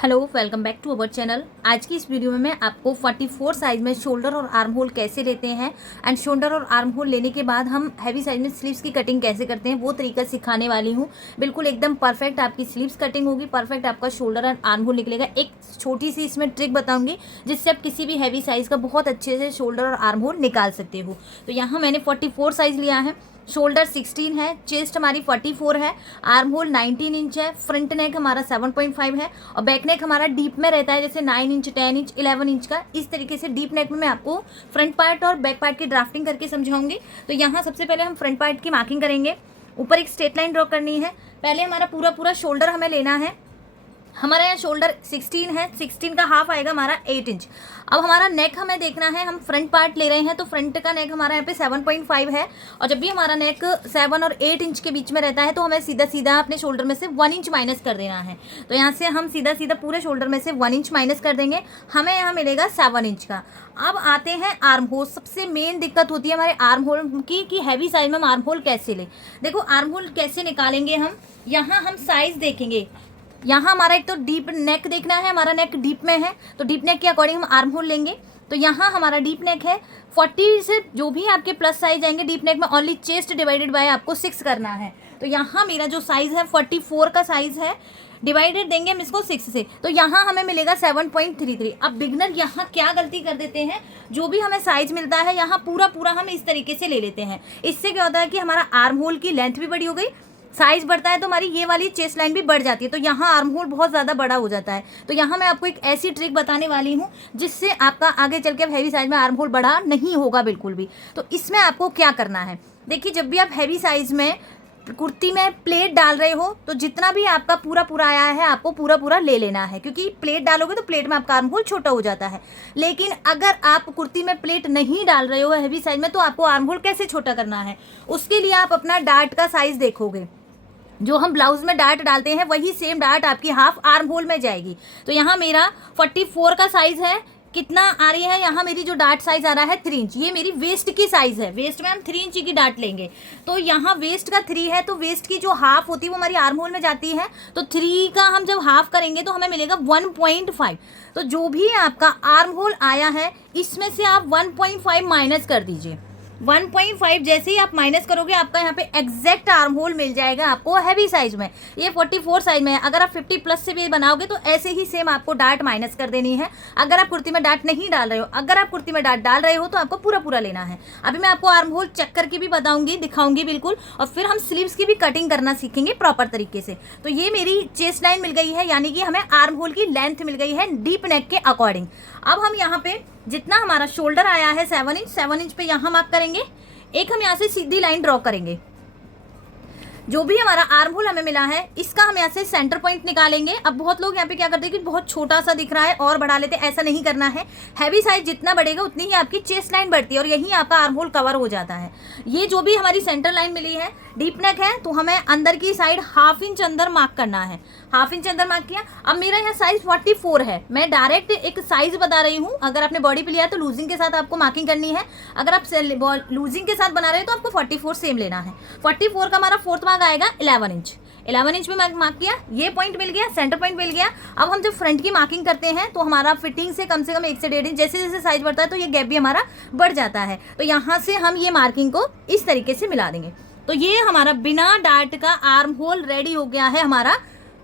Hello, welcome back to our channel. आज की इस वीडियो में मैं आपको 44 साइज में शोल्डर और आर्म होल कैसे लेते हैं एंड शोल्डर और आर्म होल लेने के बाद हम हैवी साइज में स्लीव्स की कटिंग कैसे करते हैं वो तरीका सिखाने वाली हूँ। बिल्कुल एकदम परफेक्ट आपकी स्लीव्स कटिंग होगी, परफेक्ट आपका शोल्डर एंड आर्म होल निकलेगा। एक छोटी सी इसमें ट्रिक बताऊंगी जिससे आप किसी भी हैवी साइज का बहुत अच्छे से शोल्डर और आर्म होल निकाल सकते हो। तो यहाँ मैंने 44 साइज लिया है, शोल्डर 16 है, चेस्ट हमारी 44 है, आर्म होल 19 इंच है, फ्रंट नेक हमारा 7.5 है और बैक नेक हमारा डीप में रहता है, जैसे 9 इंच, 10 इंच, 11 इंच का। इस तरीके से डीप नेक में मैं आपको फ्रंट पार्ट और बैक पार्ट की ड्राफ्टिंग करके समझाऊंगी। तो यहाँ सबसे पहले हम फ्रंट पार्ट की मार्किंग करेंगे। ऊपर एक स्ट्रेट लाइन ड्रॉ करनी है। पहले हमारा पूरा शोल्डर हमें लेना है। हमारा यहाँ शोल्डर 16 है, 16 का हाफ आएगा हमारा 8 इंच। अब हमारा नेक हमें देखना है, हम फ्रंट पार्ट ले रहे हैं तो फ्रंट का नेक हमारा यहाँ पे 7.5 है और जब भी हमारा नेक 7 और 8 इंच के बीच में रहता है तो हमें सीधा सीधा अपने शोल्डर में से 1 इंच माइनस कर देना है। तो यहाँ से हम सीधा सीधा पूरे शोल्डर में से 1 इंच माइनस कर देंगे, हमें यहाँ मिलेगा 7 इंच का। अब आते हैं आर्म होल। सबसे मेन दिक्कत होती है हमारे आर्म होल की कि हैवी साइज में हम आर्म होल कैसे लें। देखो आर्म होल कैसे निकालेंगे हम, यहाँ हम साइज देखेंगे। यहाँ हमारा एक तो डीप नेक देखना है, हमारा नेक डीप में है तो डीप नेक के अकॉर्डिंग हम आर्म होल लेंगे। तो यहाँ हमारा डीप नेक है 40 से जो भी आपके प्लस साइज आएंगे डीप नेक में ओनली चेस्ट डिवाइडेड बाय आपको 6 करना है। तो यहाँ मेरा जो साइज है 44 का साइज है, डिवाइडेड देंगे हम इसको 6 से, तो यहाँ हमें मिलेगा 7.33। अब बिगनर यहाँ क्या गलती कर देते हैं, जो भी हमें साइज मिलता है यहाँ पूरा हम इस तरीके से ले लेते हैं। इससे क्या होता है कि हमारा आर्म होल की लेंथ भी बड़ी हो गई, साइज बढ़ता है तो हमारी ये वाली चेस्ट लाइन भी बढ़ जाती है, तो यहाँ आर्म होल बहुत ज़्यादा बड़ा हो जाता है। तो यहाँ मैं आपको एक ऐसी ट्रिक बताने वाली हूँ जिससे आपका आगे चल के हैवी साइज में आर्म होल बड़ा नहीं होगा बिल्कुल भी। तो इसमें आपको क्या करना है, देखिए जब भी आप हैवी साइज में कुर्ती में प्लेट डाल रहे हो तो जितना भी आपका पूरा आया है आपको पूरा ले लेना है, क्योंकि प्लेट डालोगे तो प्लेट में आपका आर्म होल छोटा हो जाता है। लेकिन अगर आप कुर्ती में प्लेट नहीं डाल रहे हो हैवी साइज में तो आपको आर्म होल कैसे छोटा करना है, उसके लिए आप अपना डार्ट का साइज देखोगे। जो हम ब्लाउज में डार्ट डालते हैं वही सेम डार्ट आपकी हाफ आर्म होल में जाएगी। तो यहाँ मेरा 44 का साइज है, कितना आ रही है, यहाँ मेरी जो डार्ट साइज आ रहा है 3 इंच। ये मेरी वेस्ट की साइज है, वेस्ट में हम 3 इंच की डार्ट लेंगे। तो यहाँ वेस्ट का 3 है तो वेस्ट की जो हाफ होती है वो हमारी आर्म होल में जाती है। तो 3 का हम जब हाफ करेंगे तो हमें मिलेगा 1.5। तो जो भी आपका आर्म होल आया है इसमें से आप 1.5 माइनस कर दीजिए। 1.5 जैसे ही आप माइनस करोगे आपका यहाँ पे एग्जैक्ट आर्म होल मिल जाएगा आपको हैवी साइज में। ये 44 साइज में है। अगर आप 50 प्लस से भी बनाओगे तो ऐसे ही सेम आपको डार्ट माइनस कर देनी है। अगर आप कुर्ती में डार्ट नहीं डाल रहे हो, अगर आप कुर्ती में डार्ट डाल रहे हो तो आपको पूरा लेना है। अभी मैं आपको आर्म होल चेक करके भी बताऊंगी, दिखाऊंगी बिल्कुल, और फिर हम स्लीव्स की भी कटिंग करना सीखेंगे प्रॉपर तरीके से। तो ये मेरी चेस्ट लाइन मिल गई है, यानी कि हमें आर्म होल की लेंथ मिल गई है डीप नेक के अकॉर्डिंग। अब हम यहाँ पे जितना हमारा शोल्डर आया है 7 इंच पे यहाँ मार्क करेंगे। एक हम यहाँ से सीधी लाइन ड्रॉ करेंगे। जो भी हमारा आर्म होल हमें मिला है इसका हम यहाँ से सेंटर पॉइंट निकालेंगे। अब बहुत लोग यहाँ पे क्या करते हैं कि बहुत छोटा सा दिख रहा है और बढ़ा लेते हैं, ऐसा नहीं करना है। हैवी साइज जितना बढ़ेगा उतनी ही आपकी चेस्ट लाइन बढ़ती है और यहीं आपका आर्म होल कवर हो जाता है। ये जो भी हमारी सेंटर लाइन मिली है डीप नेक है तो हमें अंदर की साइड ½ इंच अंदर मार्क करना है। ½ इंच अंदर मार्क किया। अब मेरा यहाँ साइज 44 है, मैं डायरेक्ट एक साइज बता रही हूँ। अगर आपने बॉडी पे लिया है तो लूजिंग के साथ आपको मार्किंग करनी है। अगर आप लूजिंग के साथ बना रहे हो तो आपको 44 सेम लेना है। 44 का हमारा फोर्थ मार्क आएगा 11 इंच। 11 इंच में मार्क किया, ये पॉइंट मिल गया, सेंटर पॉइंट मिल गया। अब हम जब फ्रंट की मार्किंग करते हैं तो हमारा फिटिंग से कम 1 से 1.5 इंच, जैसे जैसे साइज बढ़ता है तो ये गैप भी हमारा बढ़ जाता है। तो यहाँ से हम ये मार्किंग को इस तरीके से मिला देंगे। तो ये हमारा बिना डार्ट का आर्म होल रेडी हो गया है हमारा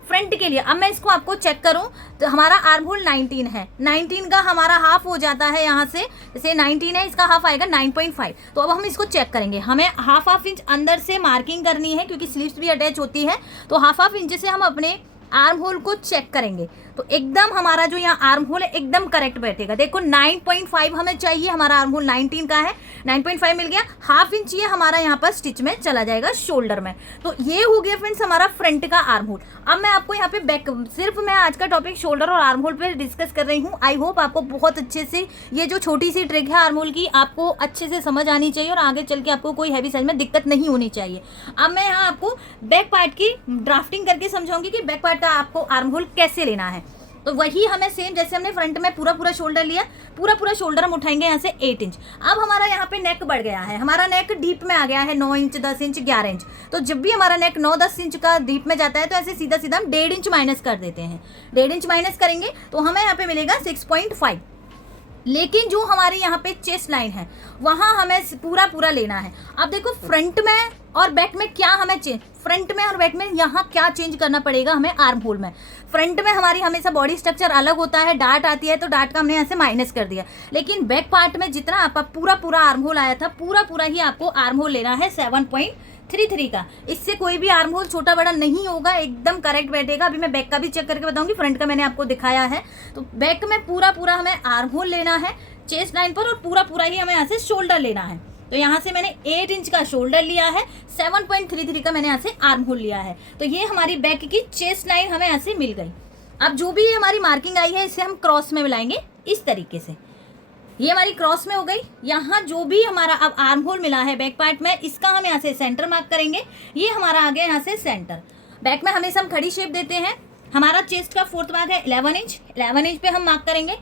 फ्रंट के लिए। अब मैं इसको आपको चेक करूं तो हमारा आर्म होल 19 है, 19 का हमारा हाफ हो जाता है। यहाँ से जैसे 19 है इसका हाफ आएगा 9.5। तो अब हम इसको चेक करेंगे। हमें ½ इंच अंदर से मार्किंग करनी है क्योंकि स्लीव्स भी अटैच होती है। तो ½ इंच से हम अपने आर्म होल को चेक करेंगे तो एकदम हमारा जो यहाँ आर्म होल है एकदम करेक्ट बैठेगा। देखो 9.5 हमें चाहिए, हमारा आर्म होल 19 का है, 9.5 मिल गया। ½ इंच ये हमारा यहाँ पर स्टिच में चला जाएगा शोल्डर में। तो ये हो गया फ्रेंड्स हमारा फ्रंट का आर्म होल। अब मैं आपको यहाँ पे बैक, सिर्फ मैं आज का टॉपिक शोल्डर और आर्म होल पे डिस्कस कर रही हूँ। आई होप आपको बहुत अच्छे से ये जो छोटी सी ट्रिक है आर्म होल की आपको अच्छे से समझ आनी चाहिए और आगे चल के आपको कोई हैवी साइज में दिक्कत नहीं होनी चाहिए। अब मैं यहाँ आपको बैक पार्ट की ड्राफ्टिंग करके समझाऊंगी कि बैक पार्ट का आपको आर्म होल कैसे लेना है। तो वही हमें सेम जैसे हमने फ्रंट में पूरा पूरा शोल्डर लिया, पूरा पूरा शोल्डर हम उठाएंगे यहाँ से 8 इंच। अब हमारा यहाँ पे नेक बढ़ गया है, हमारा नेक डीप में आ गया है 9 इंच, 10 इंच, 11 इंच। तो जब भी हमारा नेक 9-10 इंच का डीप में जाता है तो ऐसे सीधा सीधा हम 1.5 इंच माइनस कर देते हैं। 1.5 इंच माइनस करेंगे तो हमें यहाँ पे मिलेगा 6.5। लेकिन जो हमारी यहाँ पे चेस्ट लाइन है वहाँ हमें पूरा पूरा लेना है। अब देखो फ्रंट में और बैक में क्या हमें फ्रंट में और बैक में यहाँ क्या चेंज करना पड़ेगा हमें आर्म होल में। फ्रंट में हमारी हमेशा बॉडी स्ट्रक्चर अलग होता है, डार्ट आती है तो डार्ट का हमने यहाँ से माइनस कर दिया। लेकिन बैक पार्ट में जितना आपका पूरा पूरा आर्म होल आया था, पूरा पूरा ही आपको आर्म होल लेना है 7.33 का। इससे कोई भी आर्म होल छोटा बड़ा नहीं होगा, एकदम करेक्ट बैठेगा। अभी मैं बैक का भी चेक करके बताऊंगी, फ्रंट का मैंने आपको दिखाया है। तो बैक में पूरा पूरा हमें आर्म होल लेना है चेस्ट लाइन पर, और पूरा पूरा ही हमें यहाँ से शोल्डर लेना है। तो यहाँ से मैंने 8 इंच का शोल्डर लिया है, 7.33 का मैंने यहाँ से आर्म होल लिया है। तो ये हमारी बैक की चेस्ट लाइन हमें यहाँ से मिल गई। अब जो भी हमारी मार्किंग आई है इसे हम क्रॉस में मिलाएंगे इस तरीके से। ये हमारी क्रॉस में हो गई। यहाँ जो भी हमारा अब आर्म होल मिला है बैक पार्ट में, इसका हम यहाँ से सेंटर मार्क करेंगे। ये हमारा आ गया यहाँ से सेंटर। बैक में हमेशा हम खड़ी शेप देते हैं। हमारा चेस्ट का 4th भाग है 11 इंच, 11 इंच पे हम मार्क करेंगे।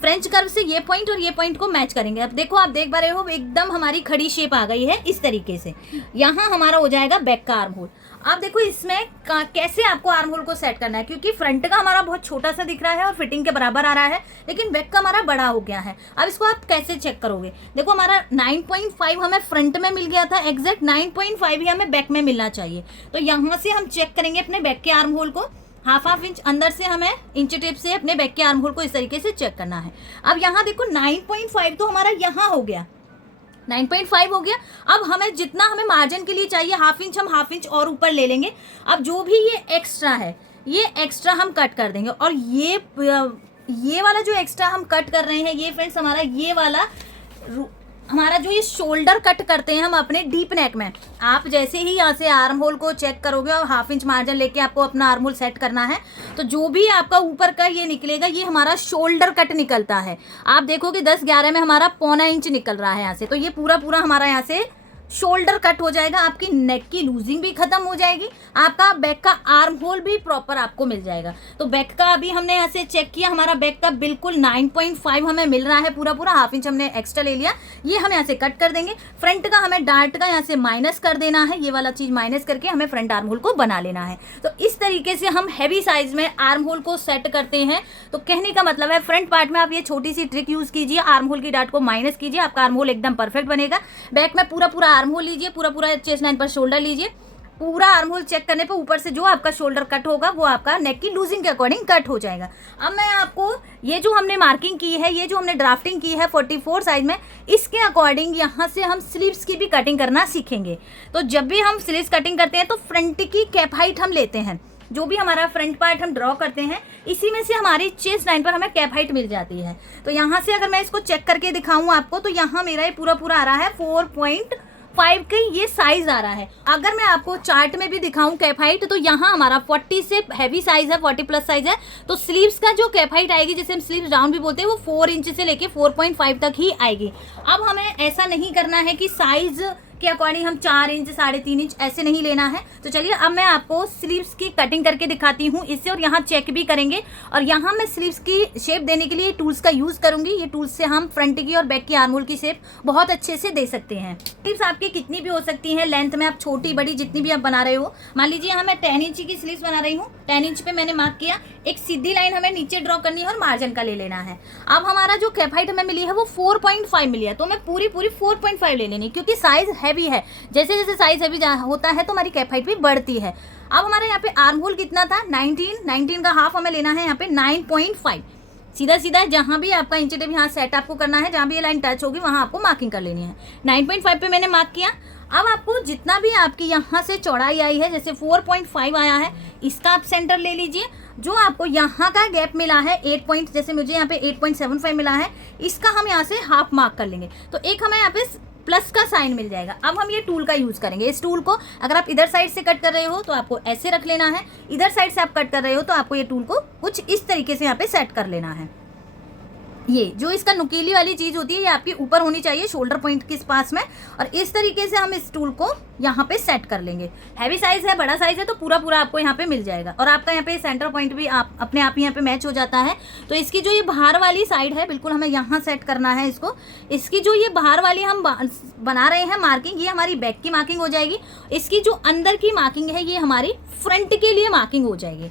फ्रेंच कर्व से ये पॉइंट और ये पॉइंट को मैच करेंगे। अब देखो, आप देख पा रहे हो एकदम हमारी खड़ी शेप आ गई है इस तरीके से। यहाँ हमारा हो जाएगा बैक का आर्म होल। अब देखो इसमें कैसे आपको आर्म होल को सेट करना है, क्योंकि फ्रंट का हमारा बहुत छोटा सा दिख रहा है और फिटिंग के बराबर आ रहा है, लेकिन बैक का हमारा बड़ा हो गया है। अब इसको आप कैसे चेक करोगे? देखो हमारा 9.5 हमें फ्रंट में मिल गया था, एग्जैक्ट 9.5 ही हमें बैक में मिलना चाहिए। तो यहाँ से हम चेक करेंगे अपने बैक के आर्म होल को। हाफ इंच अंदर से हमें इंच टेप से अपने बैक के आर्म होल को इस तरीके से चेक करना है। अब यहाँ देखो 9.5 तो हमारा यहाँ हो गया, 9.5 हो गया। अब हमें जितना हमें मार्जिन के लिए चाहिए हाफ इंच, हम हाफ इंच और ऊपर ले लेंगे। अब जो भी ये एक्स्ट्रा है, ये एक्स्ट्रा हम कट कर देंगे। और ये वाला जो एक्स्ट्रा हम कट कर रहे हैं, ये फ्रेंड्स हमारा ये वाला हमारा जो ये शोल्डर कट करते हैं हम अपने डीप नेक में। आप जैसे ही यहाँ से आर्म होल को चेक करोगे और हाफ इंच मार्जिन लेके आपको अपना आर्म होल सेट करना है, तो जो भी आपका ऊपर का ये निकलेगा ये हमारा शोल्डर कट निकलता है। आप देखोगे 10-11 में हमारा 1.25 इंच निकल रहा है यहाँ से। तो ये पूरा पूरा हमारा यहाँ से शोल्डर कट हो जाएगा। आपकी नेक की लूजिंग भी खत्म हो जाएगी, आपका बैक का आर्म होल भी प्रॉपर आपको मिल जाएगा। तो बैक का अभी हमने यहाँ से चेक किया, हमारा बैक का बिल्कुल 9.5 हमें मिल रहा है पूरा पूरा। हाफ इंच हमने एक्स्ट्रा ले लिया, ये हम यहाँ से कट कर देंगे। फ्रंट का हमें डार्ट का यहाँ से माइनस कर देना है, ये वाला चीज माइनस करके हमें फ्रंट आर्म होल को बना लेना है। तो इस तरीके से हम हैवी साइज में आर्म होल को सेट करते हैं। तो कहने का मतलब है फ्रंट पार्ट में आप ये छोटी सी ट्रिक यूज कीजिए, आर्म होल की डार्ट को माइनस कीजिए, आपका आर्म होल एकदम परफेक्ट बनेगा। बैक में पूरा पूरा आर्म होल लीजिए, पूरा पूरा चेस्ट लाइन पर शोल्डर लीजिए। पूरा आर्म होल चेक करने पे ऊपर से जो आपका शोल्डर कट होगा वो आपका नेक की लूजिंग के अकॉर्डिंग कट हो जाएगा। अब मैं आपको ये जो हमने मार्किंग की है, ये जो हमने ड्राफ्टिंग की है 44 साइज में, इसके अकॉर्डिंग यहाँ से हम स्लीव्स की भी कटिंग करना सीखेंगे। तो जब भी हम स्लीव्स कटिंग करते हैं तो फ्रंट की कैप हाइट हम लेते हैं। जो भी हमारा फ्रंट पार्ट हम ड्रॉ करते हैं इसी में से हमारी चेस्ट लाइन पर हमें कैप हाइट मिल जाती है। तो यहाँ से अगर मैं इसको चेक करके दिखाऊं आपको, तो यहाँ मेरा ये पूरा पूरा आ रहा है 4.5 का ये साइज आ रहा है। अगर मैं आपको चार्ट में भी दिखाऊं कैप हाइट, तो यहाँ हमारा 40 से हैवी साइज है, 40 प्लस साइज है। तो स्लीव्स का जो कैप हाइट आएगी, जिसे हम स्लीव्स राउंड भी बोलते हैं, वो 4 इंच से लेके 4.5 तक ही आएगी। अब हमें ऐसा नहीं करना है कि साइज के अकॉर्डिंग हम 4 इंच 3.5 इंच ऐसे नहीं लेना है। तो चलिए अब मैं आपको स्लीव्स की कटिंग करके दिखाती हूँ इससे, और यहाँ चेक भी करेंगे। और यहाँ मैं स्लीव्स की शेप देने के लिए टूल्स का यूज करूंगी। ये टूल्स से हम फ्रंट की और बैक की आर्म होल की शेप बहुत अच्छे से दे सकते हैं। स्लीव्स आपकी कितनी भी हो सकती है लेंथ में, आप छोटी बड़ी जितनी भी आप बना रहे हो। मान लीजिए यहाँ मैं 10 इंच की स्लीव्स बना रही हूँ, 10 इंच पे मैंने मार्क किया। एक सीधी लाइन हमें नीचे ड्रॉ करनी है और मार्जिन का ले लेना है। अब हमारा जो कैप हाइट हमें मिली है वो 4.5 मिली है, तो मैं पूरी 4.5 ले लेनी, क्योंकि साइज हैवी है। जैसे जैसे साइज हैवी होता है तो हमारी कैप हाइट भी बढ़ती है। अब हमारे यहाँ पे आर्म होल कितना था, 19 का हाफ हमें लेना है यहाँ पे 9.5। सीधा सीधा जहाँ भी आपका इंच टेप यहाँ सेट आपको करना है, जहाँ भी ये लाइन टच होगी वहाँ आपको मार्किंग कर लेनी है। 9.5 पे मैंने मार्क किया। अब आपको जितना भी आपकी यहाँ से चौड़ाई आई है, जैसे 4.5 आया है, इसका आप सेंटर ले लीजिए। जो आपको यहाँ का गैप मिला है 8 पॉइंट, जैसे मुझे यहाँ पे 8.75 मिला है, इसका हम यहाँ से हाफ मार्क कर लेंगे। तो एक हमें यहाँ पे प्लस का साइन मिल जाएगा। अब हम ये टूल का यूज करेंगे। इस टूल को अगर आप इधर साइड से कट कर रहे हो तो आपको ऐसे रख लेना है, इधर साइड से आप कट कर रहे हो तो आपको ये टूल को कुछ इस तरीके से यहाँ पे सेट कर लेना है। ये जो इसका नुकीली वाली चीज़ होती है ये आपके ऊपर होनी चाहिए शोल्डर पॉइंट के पास में, और इस तरीके से हम इस टूल को यहाँ पे सेट कर लेंगे। हैवी साइज़ है, बड़ा साइज़ है, तो पूरा पूरा आपको यहाँ पे मिल जाएगा, और आपका यहाँ पे सेंटर पॉइंट भी आप अपने आप यहाँ पे मैच हो जाता है। तो इसकी जो ये बाहर वाली साइड है बिल्कुल हमें यहाँ सेट करना है इसको। इसकी जो ये बाहर वाली हम बना रहे हैं मार्किंग, ये हमारी बैक की मार्किंग हो जाएगी। इसकी जो अंदर की मार्किंग है ये हमारी फ्रंट के लिए मार्किंग हो जाएगी।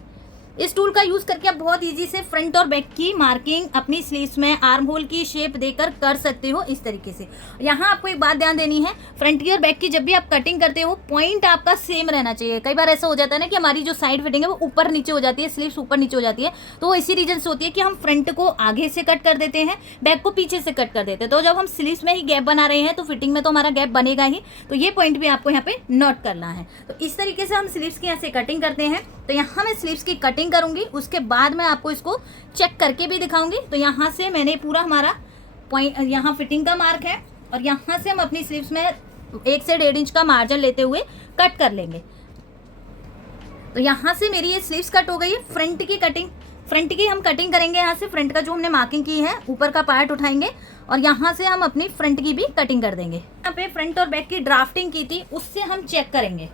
इस टूल का यूज़ करके आप बहुत इजी से फ्रंट और बैक की मार्किंग अपनी स्लीव्स में आर्म होल की शेप देकर कर सकते हो इस तरीके से। यहाँ आपको एक बात ध्यान देनी है, फ्रंट की और बैक की जब भी आप कटिंग करते हो पॉइंट आपका सेम रहना चाहिए। कई बार ऐसा हो जाता है ना कि हमारी जो साइड फिटिंग है वो ऊपर नीचे हो जाती है, स्लीव्स ऊपर नीचे हो जाती है, तो वो इसी रीजन से होती है कि हम फ्रंट को आगे से कट कर देते हैं, बैक को पीछे से कट कर देते हैं। तो जब हम स्लीव्स में ही गैप बना रहे हैं तो फिटिंग में तो हमारा गैप बनेगा ही, तो ये पॉइंट भी आपको यहाँ पे नोट करना है। तो इस तरीके से हम स्लीव्स की यहाँ से कटिंग करते हैं। तो यहाँ मैं स्लीव्स की कटिंग करूँगी, उसके बाद मैं आपको इसको चेक करके भी दिखाऊंगी। तो यहाँ से मैंने पूरा हमारा पॉइंट, यहाँ फिटिंग का मार्क है, और यहाँ से हम अपनी स्लीव्स में 1 से 1.5 इंच का मार्जिन लेते हुए कट कर लेंगे। तो यहाँ से मेरी ये स्लीव्स कट हो गई है। फ्रंट की कटिंग, फ्रंट की हम कटिंग करेंगे। यहाँ से फ्रंट का जो हमने मार्किंग की है ऊपर का पार्ट उठाएंगे, और यहाँ से हम अपनी फ्रंट की भी कटिंग कर देंगे। यहाँ पे फ्रंट और बैक की ड्राफ्टिंग की थी, उससे हम चेक करेंगे।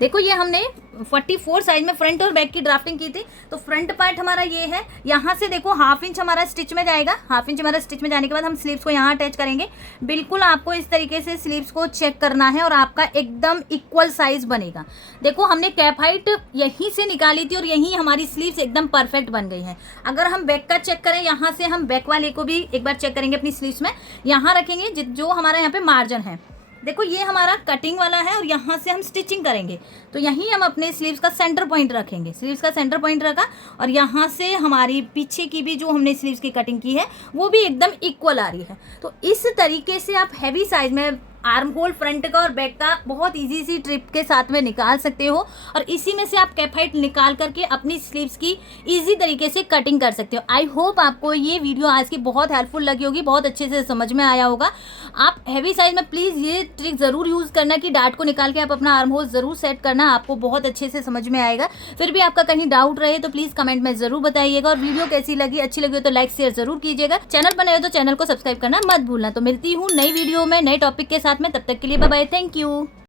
देखो ये हमने 44 साइज में फ्रंट और बैक की ड्राफ्टिंग की थी। तो फ्रंट पार्ट हमारा ये है, यहाँ से देखो 1/2 इंच हमारा स्टिच में जाएगा। 1/2 इंच हमारा स्टिच में जाने के बाद हम स्लीव्स को यहाँ अटैच करेंगे। बिल्कुल आपको इस तरीके से स्लीव्स को चेक करना है और आपका एकदम इक्वल साइज बनेगा। देखो हमने कैप हाइट यहीं से निकाली थी और यहीं हमारी स्लीव्स एकदम परफेक्ट बन गई है। अगर हम बैक का चेक करें, यहाँ से हम बैक वाले को भी एक बार चेक करेंगे अपनी स्लीव्स में, यहाँ रखेंगे जो हमारा यहाँ पे मार्जिन है। देखो ये हमारा कटिंग वाला है, और यहाँ से हम स्टिचिंग करेंगे। तो यहीं हम अपने स्लीव्स का सेंटर पॉइंट रखेंगे। स्लीव्स का सेंटर पॉइंट रखा, और यहाँ से हमारी पीछे की भी जो हमने स्लीव्स की कटिंग की है वो भी एकदम इक्वल आ रही है। तो इस तरीके से आप हैवी साइज में आर्म होल फ्रंट का और बैक का बहुत इजी सी ट्रिप के साथ में निकाल सकते हो, और इसी में से आप कैप हाइट निकाल करके अपनी स्लीव्स की इजी तरीके से कटिंग कर सकते हो। आई होप आपको ये वीडियो आज की बहुत हेल्पफुल लगी होगी, बहुत अच्छे से समझ में आया होगा। आप हैवी साइज में प्लीज़ ये ट्रिक ज़रूर यूज़ करना कि डार्ट को निकाल के आप अपना आर्म होल ज़रूर सेट करना, आपको बहुत अच्छे से समझ में आएगा। फिर भी आपका कहीं डाउट रहे तो प्लीज़ कमेंट में ज़रूर बताइएगा, और वीडियो कैसी लगी, अच्छी लगी हो तो लाइक शेयर ज़रूर कीजिएगा। चैनल बनाए हो तो चैनल को सब्सक्राइब करना मत भूलना। तो मिलती हूँ नई वीडियो में नए टॉपिक के साथ में, तब तक के लिए बाय बाय, थैंक यू।